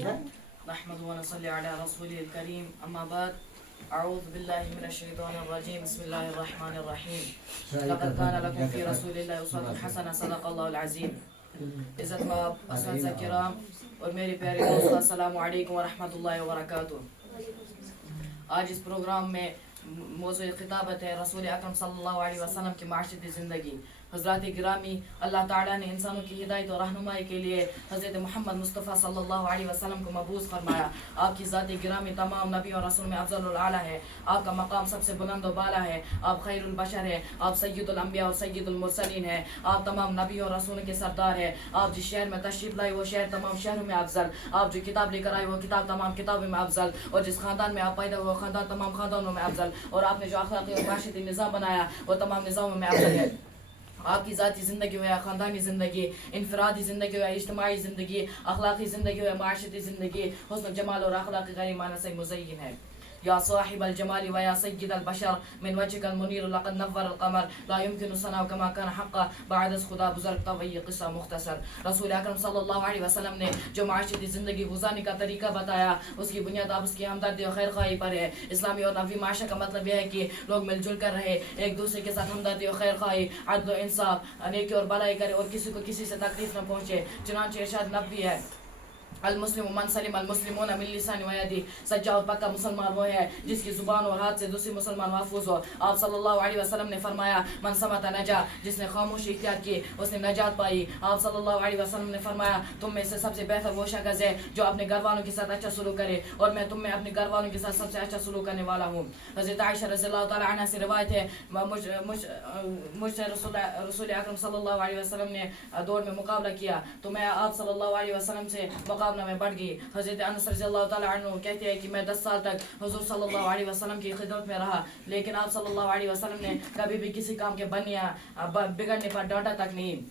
نحمد ونصلي على رسوله الكريم أما بعد أعوذ بالله من الشيطان الرجيم بسم الله الرحمن الرحيم لقد كان لكم في رسول الله أسوة حسنة صدق الله العظيم. عزت مآب اساتذہ کرام اور میرے پیارے دوستو، السلام علیکم ورحمۃ اللہ وبرکاتہ. آج اس پروگرام میں موضوع خطابت ہے رسول اکرم صلی اللہ علیہ وسلم کی معاشرتی زندگی. حضرات گرامی، اللہ تعالیٰ نے انسانوں کی ہدایت اور رہنمائی کے لیے حضرت محمد مصطفیٰ صلی اللہ علیہ وسلم کو مبعوث فرمایا. آپ کی ذات گرامی تمام نبی اور رسول میں افضل الاعلیٰ ہے. آپ کا مقام سب سے بلند و بالا ہے. آپ خیر البشر ہے. آپ سید الانبیاء اور سید المرسلین ہیں. آپ تمام نبی اور رسولوں کے سردار ہیں. آپ جس شہر میں تشریف لائے وہ شہر تمام شہروں میں افضل. آپ جو کتاب لے کر آئے وہ کتاب تمام کتابوں میں افضل. اور جس خاندان میں آپ پیدا ہوئے وہ خاندان تمام خاندانوں میں افضل. اور آپ نے جو اخلاقی اور معاشرتی نظام بنایا وہ تمام نظاموں میں افضل ہے. آپ کی ذاتی زندگی ہو یا خاندانی زندگی، انفرادی زندگی ہو یا اجتماعی زندگی، اخلاقی زندگی ہو یا معاشرتی زندگی، حسن جمال اور اخلاقی غریمانہ سے مزین ہے. یا صاحب الجمال و یا سید البشر من وجهك المنیر لقد نور القمر لا يمكن ثناء كما كان حقا بعد از خدا بزرگ طویل قصہ مختصر. رسول اکرم صلی اللہ علیہ وسلم نے جو معاشرتی زندگی گزارنے کا طریقہ بتایا اس کی بنیاد آپ اس کی ہمدردی اور خیر خواہی پر ہے. اسلامی اور نبوی معاشرے کا مطلب یہ ہے کہ لوگ مل جل کر رہے، ایک دوسرے کے ساتھ ہمدردی اور خیر خواہی، عدل و انصاف، نیکی اور بھلائی کرے اور کسی کو کسی سے تکلیف نہ پہنچے. چنانچہ ارشاد نبوی ہے المسلم من سلم المسلمون من لسان و یدی. سچا اور پکا مسلمان وہ ہے جس کی زبان اور ہاتھ سے دوسری مسلمان محفوظ ہو. آپ صلی اللہ علیہ وسلم نے فرمایا من سمت نجا، جس نے خاموشی اختیار کی اس نے نجات پائی. آپ صلی اللہ علیہ وسلم نے فرمایا تم میں سے سب سے بہتر وہ شخص ہے جو اپنے گھر والوں کے ساتھ اچھا سلوک کرے، اور میں تم میں اپنے گھر والوں کے ساتھ سب سے اچھا سلوک کرنے والا ہوں. حضرت عائشہ رضی اللہ تعالیٰ عنہ سے روایت ہے مجھ سے رسول اکرم صلی اللہ علیہ وسلم نے دوڑ میں مقابلہ کیا تو میں آپ صلی اللہ علیہ وسلم سے مقابلہ میں بڑھ گئی. حضرت انس رضی اللہ تعالیٰ عنہ کہتے ہیں کہ میں 10 سال تک حضور صلی اللہ علیہ وسلم کی خدمت میں رہا، لیکن آپ صلی اللہ علیہ وسلم نے کبھی بھی کسی کام کے بننے یا بگڑنے پر ڈانٹا تک نہیں.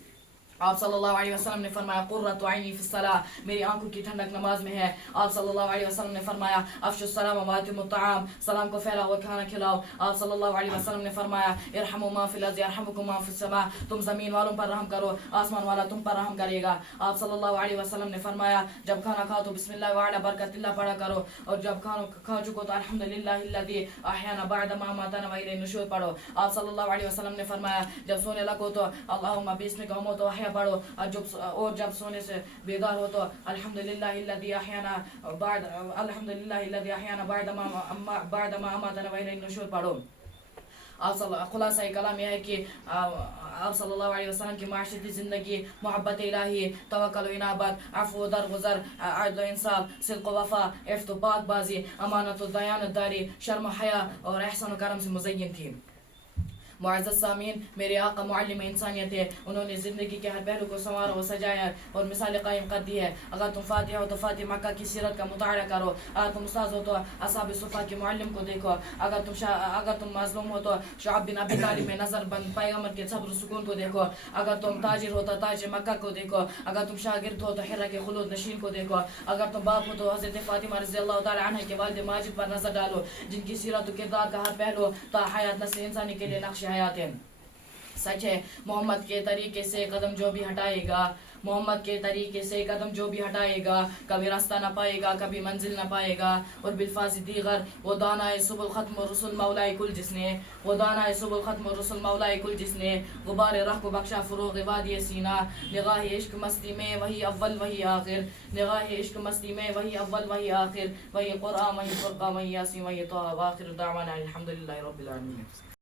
آپ صلی اللہ علیہ وسلم نے فرمایا قرۃ عینی فی الصلاۃ، میری آنکھوں کی ٹھنڈک نماز میں ہے. آپ صلی اللہ علیہ وسلم نے فرمایا افشوا السلام واتموا الطعام، سلام کو پھیلاؤ اور کھانا کھلاؤ. آپ صلی اللہ علیہ وسلم نے فرمایا ارحموا من فی الارض یرحمکم من فی السماء، تم زمین والوں پر رحم کرو آسمان والا تم پر رحم کرے گا. آپ صلی اللہ علیہ وسلم نے فرمایا جب کھانا کھاؤ تو بسم اللہ وعلی برکت اللہ پڑھا کرو، اور جب کھانا کھا چکو تو الحمدللہ الذی احیانا بعد ما اماتنا والیہ النشور پڑھو. آپ صلی اللہ علیہ وسلم نے فرمایا جب سونے لگو تو اللہم باسمک اموت واحیا پڑھو، اور جب سونے سے بیدار ہو تو الحمدللہ الذی احیانا بعد ما اماتنا والیہ النشور پڑھو. آپ خلاصہ کلام یہ ہے کہ آپ صلی اللہ علیہ وسلم کی معاشرتی زندگی محبت الہی، توکل و انابت، عفو و درگزر، عدل و انصاف، صدق و وفا، عفت و پاک بازی، امانت و دیانت داری، شرم و حیا اور احسان و کرم سے مزین تھی. معزز سامعین، میرے آقا معلم انسانیت ہے. انہوں نے زندگی کے ہر پہلو کو سنوارا و سجایا اور مثال قائم کر دی ہے. اگر تم فاتح ہو تو فاتح مکہ کی سیرت کا مطالعہ کرو. اگر تم استاذ ہو تو اصحاب صفا کے معلم کو دیکھو. اگر تم مظلوم ہو تو شعب بن ابی طالب میں نظر بند پیغمبر کے صبر و سکون کو دیکھو. اگر تم تاجر ہو تو تاج مکہ کو دیکھو. اگر تم شاگرد ہو تو حرا کے خلود نشین کو دیکھو. اگر تم باپ ہو تو حضرت فاطمہ رضی اللہ تعالیٰ عنہ کے والد ماجد پر نظر ڈالو، جن کی سیرت و کردار کا ہر پہلو تا حیات نسل انسانی کے لیے نقش حیات ہے. سچ ہے محمد کے طریقے سے قدم جو بھی ہٹائے گا، محمد کے طریقے سے قدم جو بھی ہٹائے گا کبھی راستہ نہ پائے گا، کبھی منزل نہ پائے گا. اور بالفاظ دیگر وہ دانائے سبل ختم الرسل مولائے کل جس نے، وہ دانائے سبل ختم الرسل مولائے کل جس نے غبار راہ کو بخشا فروغ وادی سینہ. نگاہ عشق مستی میں وہی اول وہی آخر، نگاہ عشق مستی میں وہی اول وہی آخر، وہی قرآن وہی فرقہ وہی یاسین وہی طہ. واخر دعوانا الحمدللہ رب العالمین.